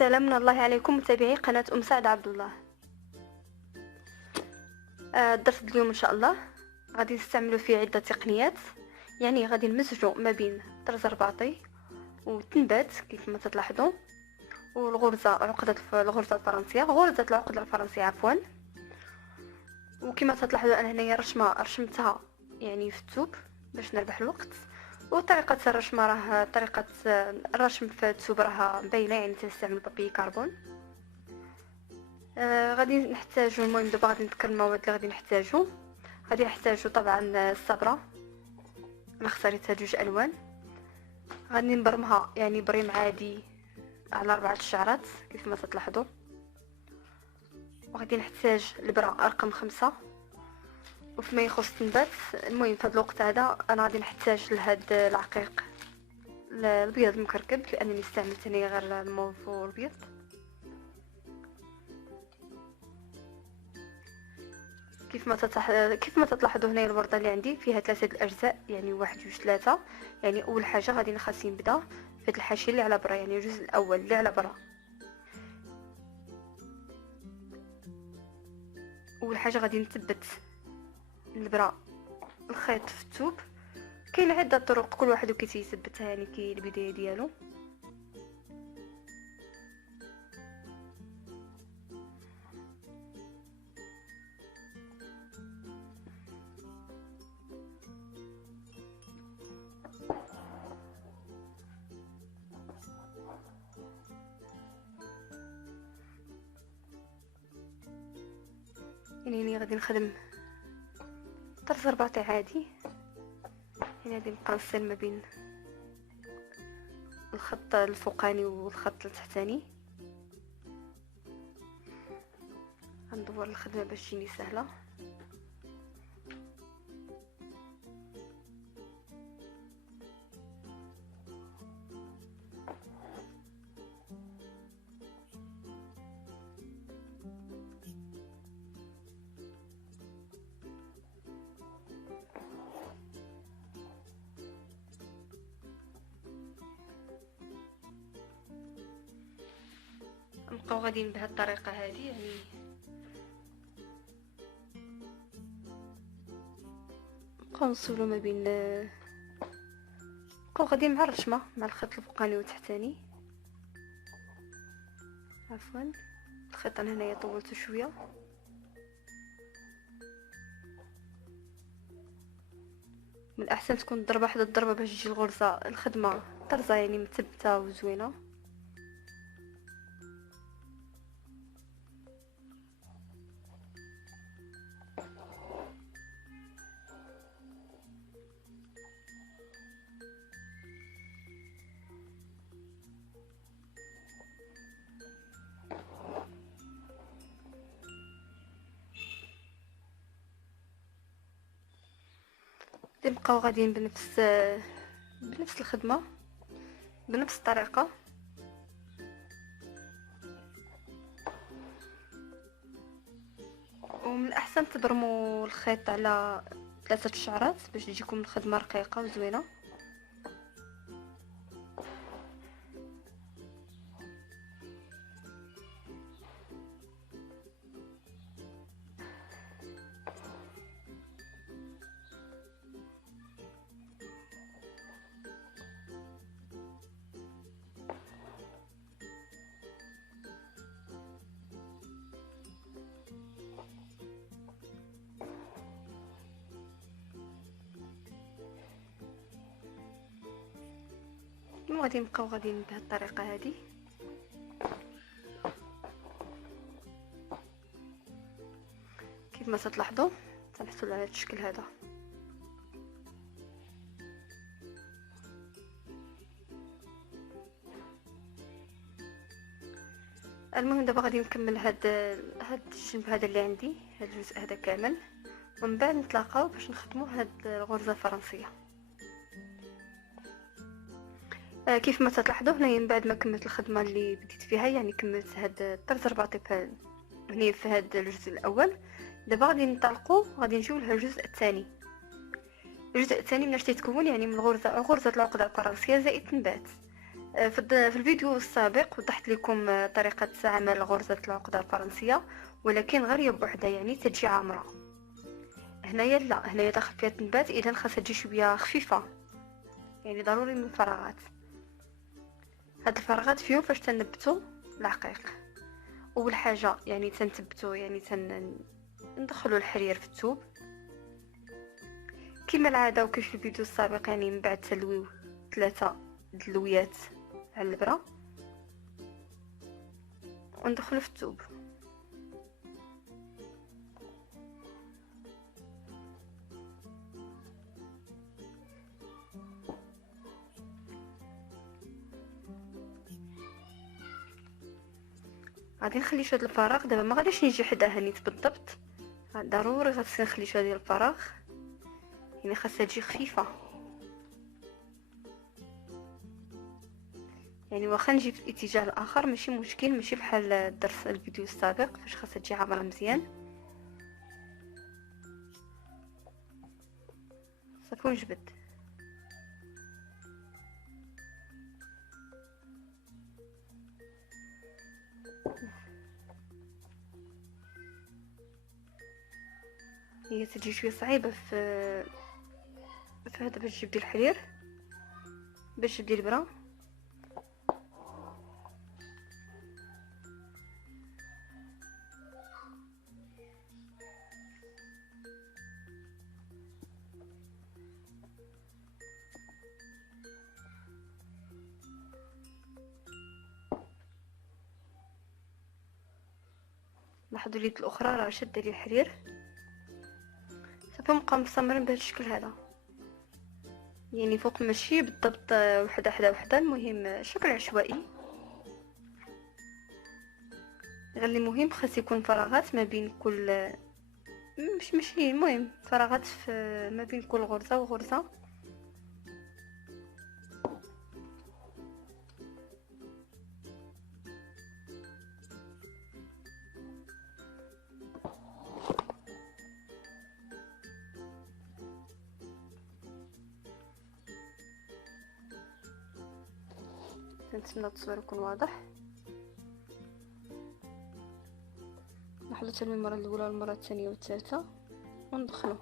سلام من الله عليكم متابعي قناة سعد عبد الله. الدرس اليوم ان شاء الله غادي نستعملوا فيه عدة تقنيات، يعني غادي نمزجوا ما بين طرز رباطي والتنبات كيف ما تلاحظوا، والغرزة الغرزة الفرنسية، غرزة العقدة الفرنسية عفوا. وكما تلاحظوا انا هنايا رشمتها يعني في الثوب باش نربح الوقت. وطريقة الرشم راه طريقة الرشم في الثوب راه باينة، يعني تستعمل بابي كربون. غادي نحتاجو، المهم دابا غادي نذكر المواد اللي غادي نحتاجو طبعا الصبرة، انا اختاريت هاد جوج الوان. غادي نبرمها يعني بريم عادي على 4 شعرات كيف ما تلاحظوا. وغادي نحتاج البرة رقم 5. وفيما يخص التنبات، المهم في هذا الوقت هذا انا غادي نحتاج لهاد العقيق الابيض المكركب، لانني استعملت هنا غير الموف والابيض. كيف ما تلاحظوا هنا الوردة اللي عندي فيها 3 الاجزاء، يعني 1 2 3. يعني اول حاجه غادي خاصني نبدا في هاد الحاشيه اللي على برا، يعني الجزء الاول اللي على برا. اول حاجه غادي نثبت البرا الخيط في الثوب. كاين عده طرق كل واحد وكيف يثبتها، يعني كي البدايه ديالو. يعني هنا غادي نخدم طرز رباطي عادي، يعني غادي نقنصل ما بين الخط الفوقاني والخط التحتاني. غندور الخدمه باش تجيني سهله. نبقاو غاديين بهذه الطريقه هذه، يعني نبقاو نوصلوا ما بين، نبقاو غاديين مع الرشمه مع الخيط الفوقاني والتحتاني. عفوا الخيط انا هنايا طولته شويه. من الاحسن تكون الضربه حدا الضربه باش تجي الغرزه الخدمه طرزه يعني مثبته وزوينه. نبقاو غاديين بنفس الخدمه بنفس الطريقه. ومن الاحسن تبرموا الخيط على 3 شعرات باش تجيكم الخدمه رقيقه وزوينه. وغادي نبقاو غاديين بهذه الطريقه هذه. كيف ما تلاحظوا تنحصل على هذا الشكل هذا. المهم دابا غادي نكمل هاد الجنب هذا اللي عندي، هاد الجزء هذا كامل، ومن بعد نتلاقاو باش نخدموا هاد الغرزه الفرنسيه. كيف ما تلاحظوا هنايا من بعد ما كملت الخدمه اللي بديت فيها، يعني كملت هاد الطرز رباطي هنا في هاد الجزء الاول. دابا غادي ننطلقوا غادي نجيو لهاد الجزء الثاني. الجزء الثاني مناش تيتكون يعني من غرزه العقده الفرنسيه زائد تنبات. في الفيديو السابق وضحت لكم طريقة عمل غرزة العقدة الفرنسية، ولكن غير هي بوحدها، يعني تجي عامرة. هنايا لا، هنايا داخل فيها تنبات، اذا خاصها تجي شويه خفيفه، يعني ضروري من الفراغات. هاد الفراغات فيهم فاش تنبتو العقيق. اول حاجه يعني تنثبتو، يعني ندخلوا الحرير في الثوب كما العاده، وكيف في الفيديو السابق، يعني من بعد تلويو 3 دلويات على البرة وندخلوا في الثوب. غادي نخلي شويه الفراغ دابا، ما غاديش نجي حداها نيت بالضبط، ضروري غادي نخلي شويه ديال الفراغ، يعني خاصها تجي خفيفه. يعني واخا نجي في الاتجاه الاخر ماشي مشكل، ماشي بحال درس الفيديو السابق فاش خاصها تجي عامره مزيان. صافي ونجبد. هي تجي شويه صعيبه في هذا باش تجبدي الحرير، باش تجبدي البرا. لاحظوا اليد الاخرى راه شاده لي الحرير. صافي نبقاو مستمرين بهذا الشكل هذا، يعني فوق ماشي بالضبط وحده حدا وحده، المهم شكل عشوائي. غير اللي مهم خاص يكون فراغات ما بين كل، مش ماشي المهم فراغات في ما بين كل غرزه وغرزه. نتمنى التصوير يكون واضح. لاحظوا حتى المره الاولى والمره الثانيه والثالثه وندخلو.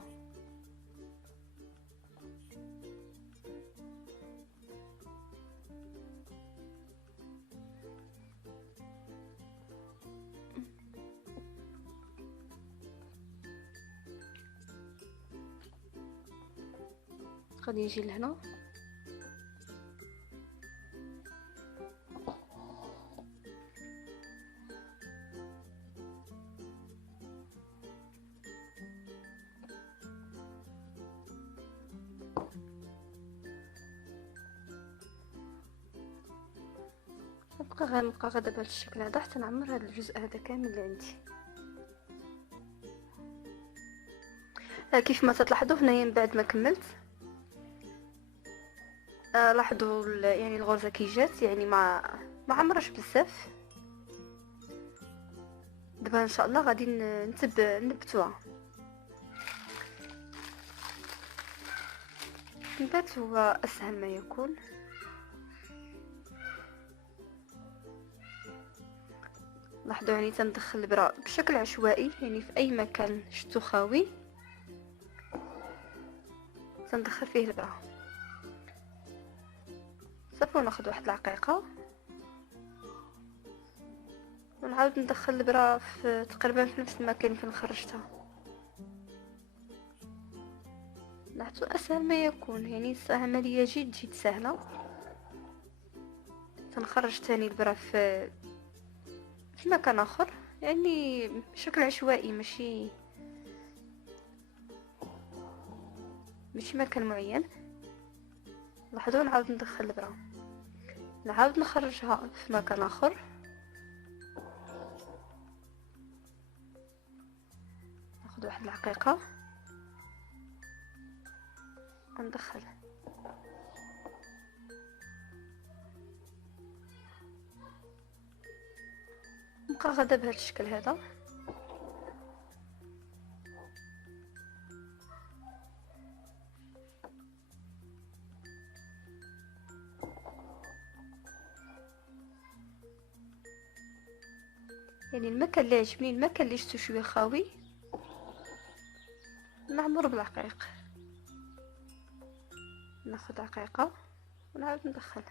غادي يجي لهنا، نبقى غادا بهذا الشكل هذا حتى نعمر هذا الجزء هذا كامل اللي عندي. كيف ما تلاحظوا هنايا من بعد ما كملت، لاحظوا يعني الغرزه كي جات، يعني ما عمرش بزاف. دابا ان شاء الله غادي نبتوها. النبات هو اسهل ما يكون. لاحظوا يعني تندخل البرا بشكل عشوائي، يعني في اي مكان شتو خاوي تندخل فيه البرا. صافي ناخذ واحد العقيقه ونعاود ندخل البرا في تقريبا في نفس المكان فين خرجتها. لاحظوا اسهل ما يكون، يعني عمليه جد سهله. تنخرج تاني البرا في مكان اخر، يعني بشكل عشوائي، ماشي مكان معين. لاحظوا نعاود ندخل البرا، نعاود نخرجها في مكان اخر. ناخذ واحد العقيقه وندخل. نبقى غادا بهذا الشكل هذا. يعني المكان اللي عجبني، المكان اللي شفتو شويه خاوي نعمر بالعقيق. ناخد عقيقه ونعاود ندخل.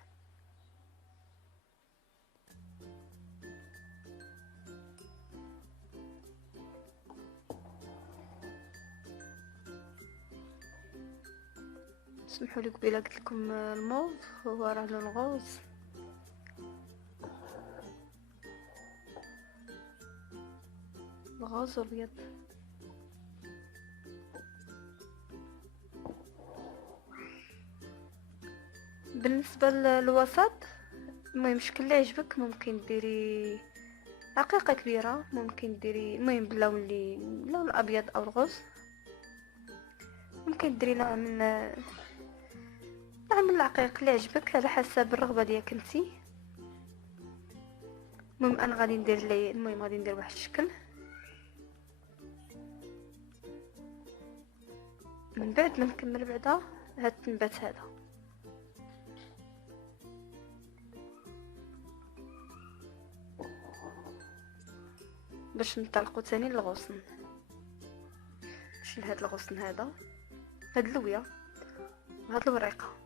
سمحوا لي قبيله قلت لكم الموف هو راه لون غوز. الغوز والابيض. بالنسبه للوسط، المهم الشكل اللي يعجبك ممكن ديري عقيقه كبيره، ممكن ديري المهم باللون اللي اللون الابيض او الغوز. ممكن ديري نوع من العقيق اللي يعجبك على حسب الرغبه ديالك انتي. المهم انا غادي ندير لي غادي ندير واحد الشكل. من بعد ما نكمل بعدا هاد التنبات هذا باش نطلقو تاني الغصن. نشيل هاد الغصن هذا، هاد اللويه وهاد الوريقه.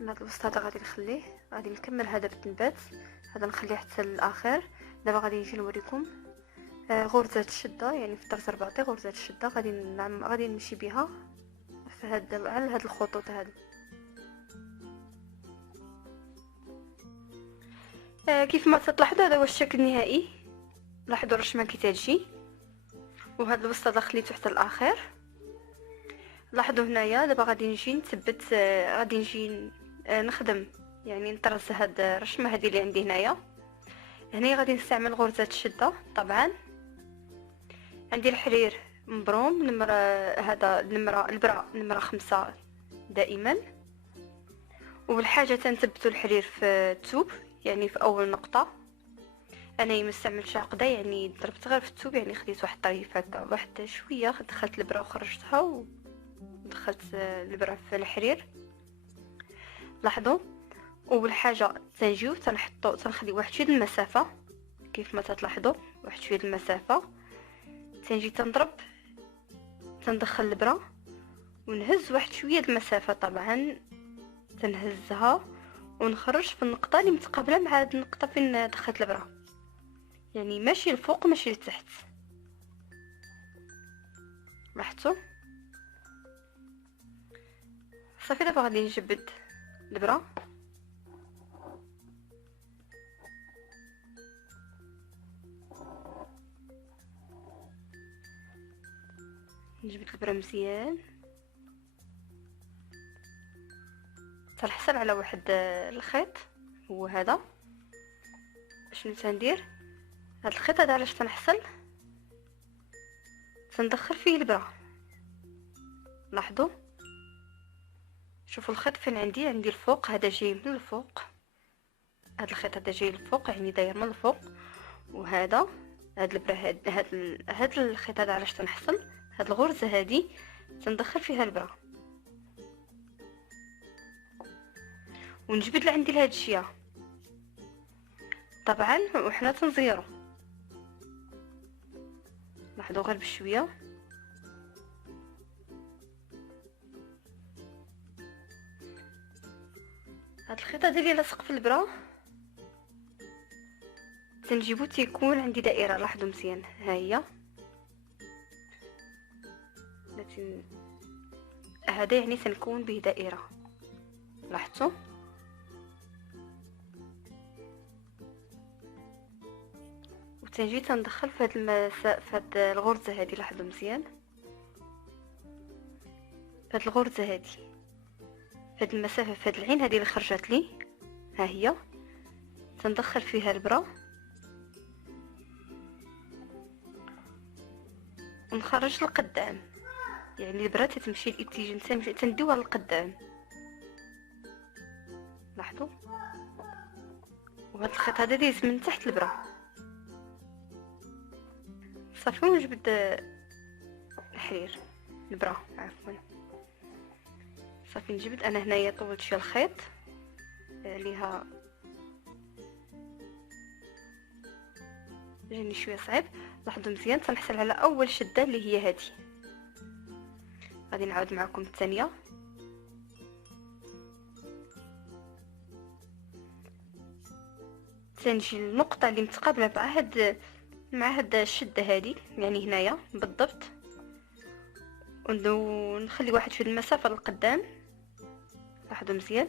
هاد الوسط هذا غادي نخليه، غادي نكمل هذا بالتنبات هذا نخليه حتى الاخر. دابا غادي نجي نوريكم غرزه الشده، يعني في طرز رباطي غرزه الشده غادي نمشي بها في على هاد الخطوط هادو. كيف ما تلاحظوا هذا هو الشكل النهائي. لاحظوا الرشمه كي تجي، وهذا الوسط هذا خليته حتى الاخر. لاحظوا هنايا دابا غادي نجي نثبت، غادي نجي نخدم يعني نطرز هاد الرشمه هذه اللي عندي هنايا. هنا غادي نستعمل غرزه الشده. طبعا عندي الحرير مبروم هذا البرا نمره 5 دائما. والحاجه تنثبتوا الحرير في الثوب، يعني في اول نقطه. انا ما استعملتش عقده، يعني ضربت غير في الثوب، يعني خديت واحد الطريف هكا واحد شويه، دخلت البرا وخرجتها ودخلت البرا في الحرير. لاحظوا. اول حاجه تنجيو تنخلي واحد شويه المسافه كيف ما تلاحظوا، واحد شويه المسافه. تنجي تنضرب، تندخل البرا ونهز واحد شويه المسافه. طبعا تنهزها ونخرج في النقطه اللي متقابله مع هاد النقطه فين دخلت البرا، يعني ماشي الفوق ماشي لتحت. لاحظتوا؟ صافي دابا غادي نجبد البرا. نجبد البرا مزيان، تنحصل على واحد الخيط هو هذا. شنو تندير؟ هاد الخيط هذا علاش تنحصل؟ تندخل فيه البرا. لاحظوا، شوفوا الخيط فين عندي الفوق، هذا جاي من الفوق، هذا الخيط هذا جاي للفوق يعني داير من الفوق. وهذا هاد البرا هاد الخيط هذا علاش تنحصل؟ هاد الغرزه هذه تندخل فيها البرا ونجبد لعندي لهاد الجهه. طبعا وحنا تنزيرو، لاحظوا غير بشويه. هاد الخيط هذا اللي لاصق في البرا تنجيبو تيكون عندي دائره. لاحظوا مزيان، ها هي هذا يعني تنكون به دائره. لاحظتوا؟ وتنجي تندخل في هاد الغرزه هذه. لاحظوا مزيان هاد الغرزه هذه، هاد المسافه، في هاد العين هذه اللي خرجت لي، ها هي تندخل فيها البرا ونخرج لقدام، يعني البرا تتمشي الاتجاه تنديوها للقدام. لاحظوا. وهذا الخيط هذا دايز من تحت البرا. صافي ونجبد الحرير البرا عفوا. صافي نجبد. انا هنايا طولت شويه الخيط ليها جاني شويه صعيب. لاحظوا مزيان تنحصل على اول شده اللي هي هذه. غادي نعاود معكم الثانيه. تنجي النقطه اللي متقابله مع هاد الشده هذه، يعني هنايا بالضبط، ونخلي واحد شويه المسافه للقدام. لاحظوا مزيان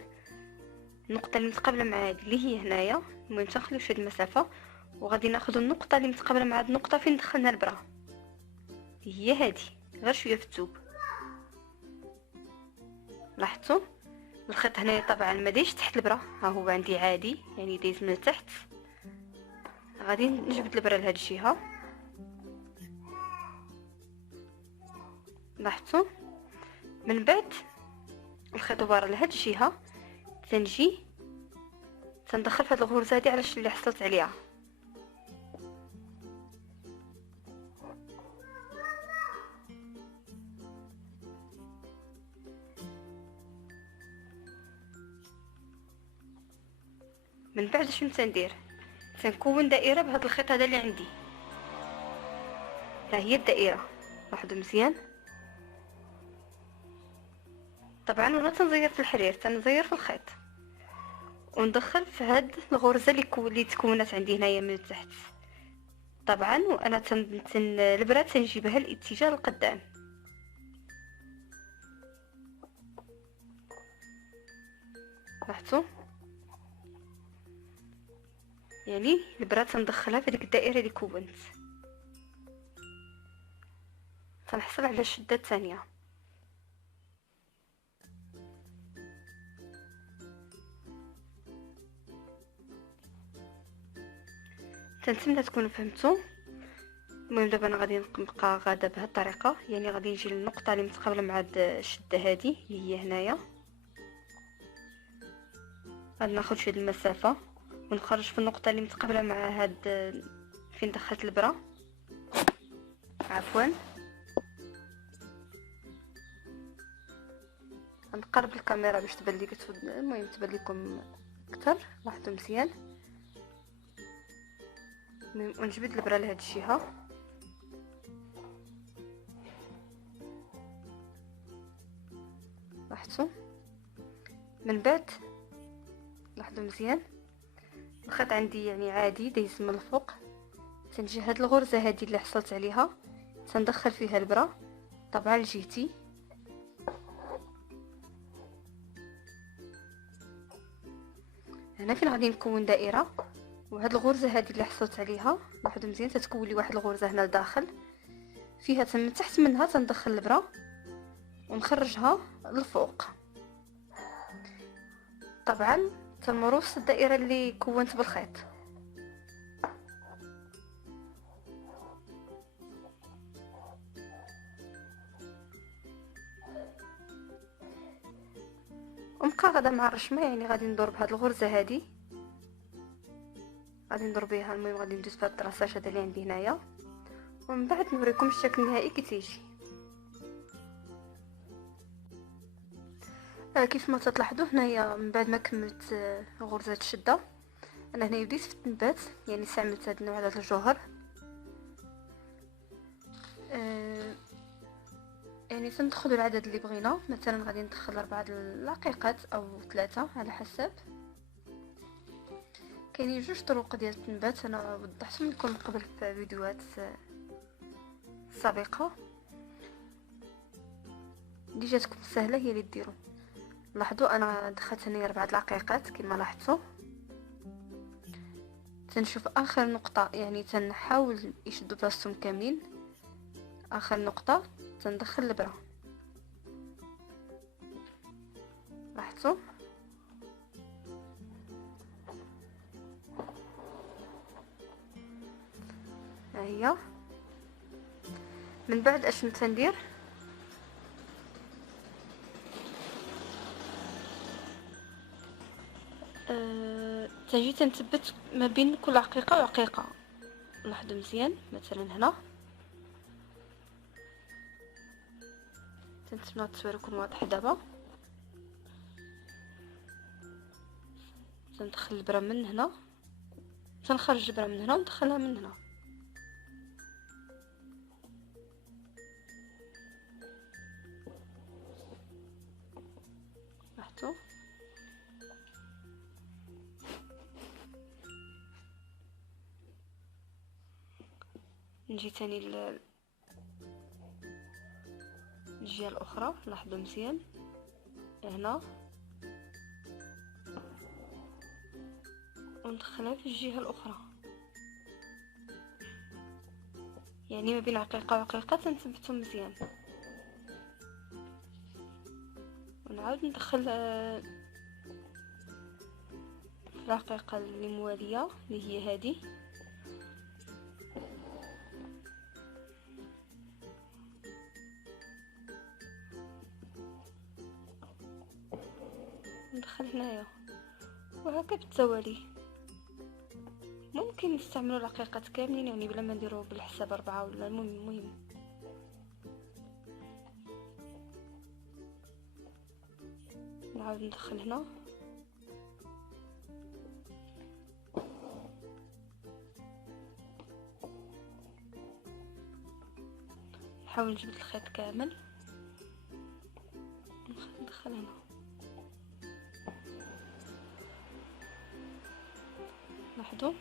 النقطه اللي متقابله مع هذه اللي هي هنايا، المهم تنخليو شويه المسافه، وغادي ناخذ النقطه اللي متقابله مع هاد النقطه فين دخلنا البرا، هي هذه، غير شويه في الثوب. لاحظتوا الخيط هنايا طبعا ما دايش تحت البرا، ها هو عندي عادي يعني دايز من تحت. غادي نجبد البرا لهاد الجهه. لاحظتوا من بعد الخيط برا لهاد الجهه تنجي تندخل في هاد الغرزه هادي على الشكل اللي حصلت عليها. من بعد شنو تندير؟ تنكون دائره بهذا الخيط هذا اللي عندي، ها هي الدائره. لاحظوا مزيان. طبعا وانا تنزير في الحرير تنزير في الخيط، وندخل في هاد الغرزه اللي تكونت عندي هنايا من تحت. طبعا وانا البرا تنجيبها الاتجاه القدام. لاحظتوا يعني البرا تندخلها في ديك الدائره اللي كونت، تنحصل على الشده الثانيه. تنتمنى تكونوا فهمتوا. المهم دابا انا غادي نبقى غاده بهذه الطريقه، يعني غادي نجي للنقطه اللي متقابله مع هاد الشده هذه اللي هي هنايا. غادي ناخذ شويه المسافه ونخرج في النقطه اللي متقابله مع هاد فين دخلت البرا، عفوا. نقرب الكاميرا باش تبان لي المهم تبان لكم اكثر. لاحظوا مزيان. ونجبد البرا لهاد الجهه. لاحظتوا من بعد لاحظوا مزيان الخيط عندي يعني عادي دايز من الفوق. تنجي هاد الغرزه هذه اللي حصلت عليها تندخل فيها البرا طبعا لجهتي. هنا فين غادي نكون دائره، وهاد الغرزه هذه اللي حصلت عليها لاحظوا مزيان تتكون لي واحد الغرزه هنا لداخل فيها من تحت منها تندخل البرا ونخرجها للفوق. طبعا تنمروا في الدائره اللي كونت بالخيط. ونبقى غادا مع الرشمه، يعني غادي ندور بهاد الغرزه هذه، غادي ندور بها. المهم غادي ندوز بهاد الطراساج هذا اللي عندي هنايا، ومن بعد نوريكم الشكل النهائي كي تيجي. كيف ما تلاحظوا هنايا من بعد ما كملت غرزه الشده، انا هنا بديت في التنبات، يعني استعملت هذا النوع هذا الجوهر. يعني تندخلوا العدد اللي بغينا، مثلا غادي ندخل 4 دقيقات او 3 على حسب. كاينين جوج طرق ديال التنبات انا وضحتهم لكم قبل في فيديوهات سابقه، اللي جاتكم سهله هي اللي ديروا. لاحظوا انا دخلت هنا 4 دقيقات كما لاحظتوا. تنشوف اخر نقطه، يعني تنحاول يشدوا بلاصتهم كاملين. اخر نقطه تندخل البرا، لاحظتوا. ها هي. من بعد اش ندير؟ تجي تنثبت ما بين كل عقيقه وعقيقه. لاحظوا مزيان مثلا هنا تنتمنى التصوير يكون واضح. دابا تندخل البرة من هنا، تنخرج البرة من هنا وندخلها من هنا. لاحظتوا؟ نجي تاني الجهه الاخرى. لاحظوا مزيان هنا وندخلها في الجهه الاخرى، يعني ما بين عقيقه وعقيقه تنثبتو مزيان. ونعاود ندخل في العقيقه اللي مواليه اللي هي هذه. ندخل هنايا وهكا بالتوالي. ممكن نستعملوا العقيقات كاملين يعني بلا ما نديروا بالحساب 4 ولا المهم. نعاود ندخل هنا نحاول نجبد الخيط كامل ندخل هنا. لاحظوا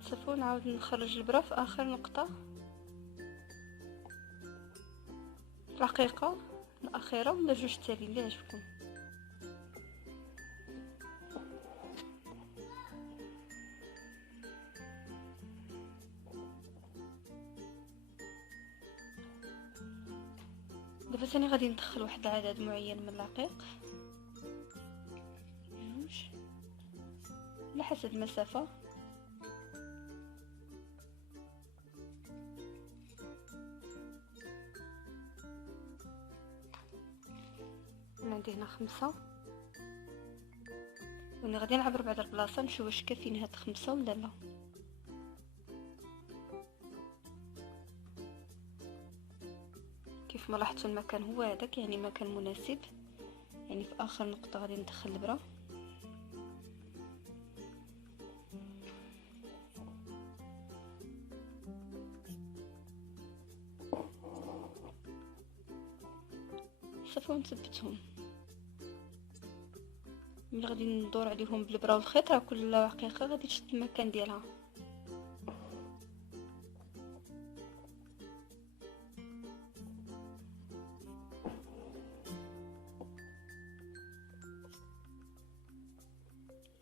صافي. نعاود نخرج البرة في اخر نقطة في العقيقة الاخيرة ولا جوج تالي اللي عجبكم. دابا ثاني غادي ندخل واحد العدد معين من العقيق، جوج على حسب المسافة. انا عندي هنا 5 وانا غادي نعبر بعد البلاصة نشوف واش كافيين هاد 5 ولا لا. كيف ما لاحظتوا المكان هو هذاك، يعني مكان مناسب. يعني في اخر نقطة غادي ندخل البرة. صافي ونثبتهم. ملي غادي ندور عليهم بالبرة والخيط راه كل عقيقة غادي تشد المكان ديالها.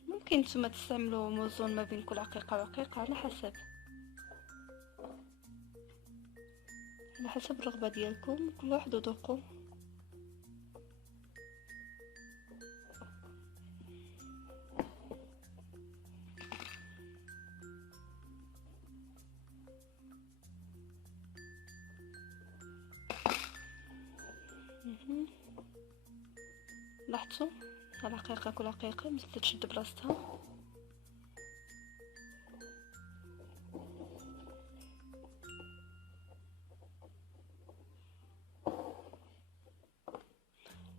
ممكن نتوما تستعملوا موزون ما بين كل عقيقة وعقيقة على حسب الرغبة ديالكم، كل واحد وذوقه. لاحظتوا العقيقة كل عقيقة بدات تشد بلاصتها.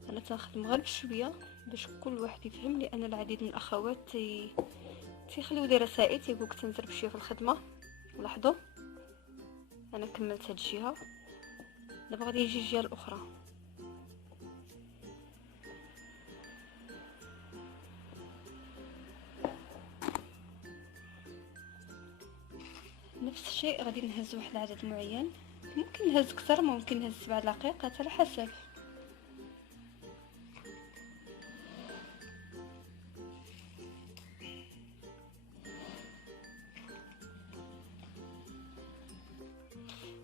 انا تنخدم غير بشويه باش كل واحد يفهم، لان العديد من الاخوات تيخليو لي رسائل تيقولك تنزل بشويه في الخدمه. لاحظوا انا كملت هاد الجهه، دابا غادي نجي الجهه الاخرى. نفس الشيء غادي نهز واحد العدد معين، ممكن نهز اكثر ممكن نهز 7 دقائق على حسب.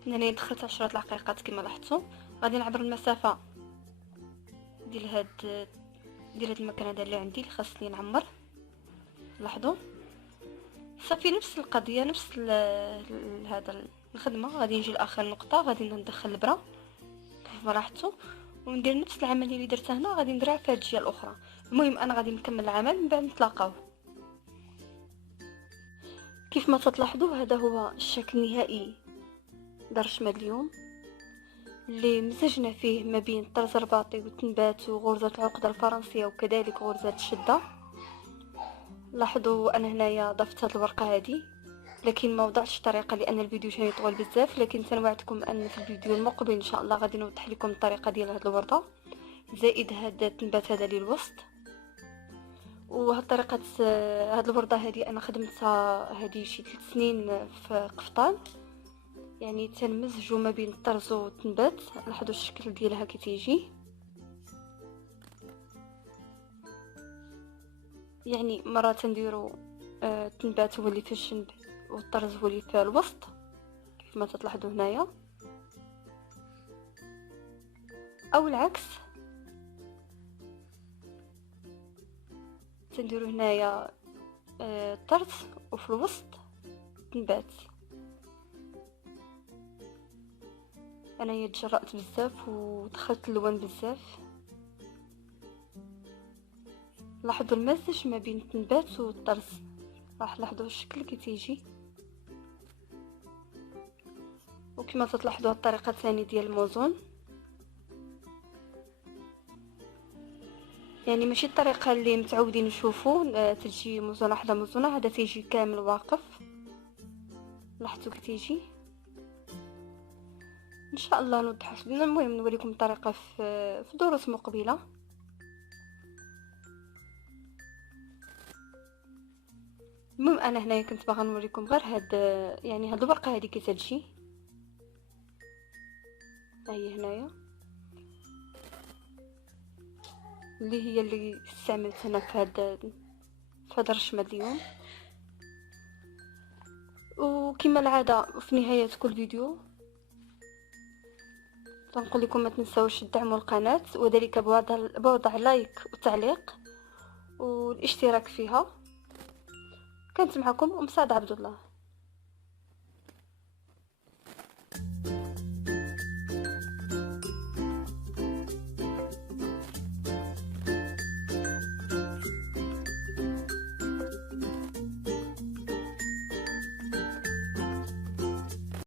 هنا دخلت 10 دقائق كما لاحظتوا. غادي نعبر المسافه ديال هاد المكان هذا اللي عندي اللي خاصني نعمر. لاحظوا صافي نفس القضيه نفس هذا الخدمه. غادي نجي لاخر نقطه غادي ندخل البرة كيف ما لاحظتوا وندير نفس العمليه اللي درتها هنا غادي نديرها في هاد الجهه الاخرى. المهم انا غادي نكمل العمل من بعد نتلاقاو. كيف ما تلاحظوا هذا هو الشكل النهائي لرشمة اليوم، اللي مزجنا فيه ما بين الطرز الرباطي والتنبات وغرزة العقدة الفرنسية وكذلك غرزة الشدة. لاحظوا انا هنايا ضفت هذه الورقه هذه، لكن ما وضعتش الطريقه لان الفيديو كان يطول بزاف، لكن سنوعدكم ان في الفيديو المقبل ان شاء الله غادي نوضح لكم الطريقه ديال هذه الورده زائد هذا التنبات هذا للوسط. وهاد الطريقه هاد الورده هذه انا خدمتها هذه شي 3 سنين في قفطان، يعني تنمزجوا ما بين الطرز والتنبات. لاحظوا الشكل ديالها كي تيجي، يعني مرات نديروا التنبات هو اللي في الجنب والطرز هو اللي في الوسط كيف ما تلاحظوا هنايا، او العكس تنديروا هنايا الطرز وفي الوسط تنبات. انا تجرأت بزاف ودخلت اللون بزاف. لاحظوا المزج ما بين التنبات والطرز، راح لاحظوا الشكل كي تيجي. وكما تلاحظوا الطريقه الثانيه ديال الموزون، يعني ماشي الطريقه اللي متعودين نشوفوا تجي موزونه واحده موزونه، هذا تيجي كامل واقف. لاحظتوا كي تيجي. ان شاء الله نوضح المهم نوريكم الطريقه في دروس مقبله. المهم انا هنايا كنت باغا نوريكم غير يعني هاد الورقه هذه كي تجي، هي هنايا اللي استعملت هنا في هاد الرشمه اليوم. وكما العاده في نهايه كل فيديو تنقول لكم ما تنساوش تدعموا القناه، وذلك بوضع لايك وتعليق والاشتراك فيها. كانت معكم أم سعد عبد الله.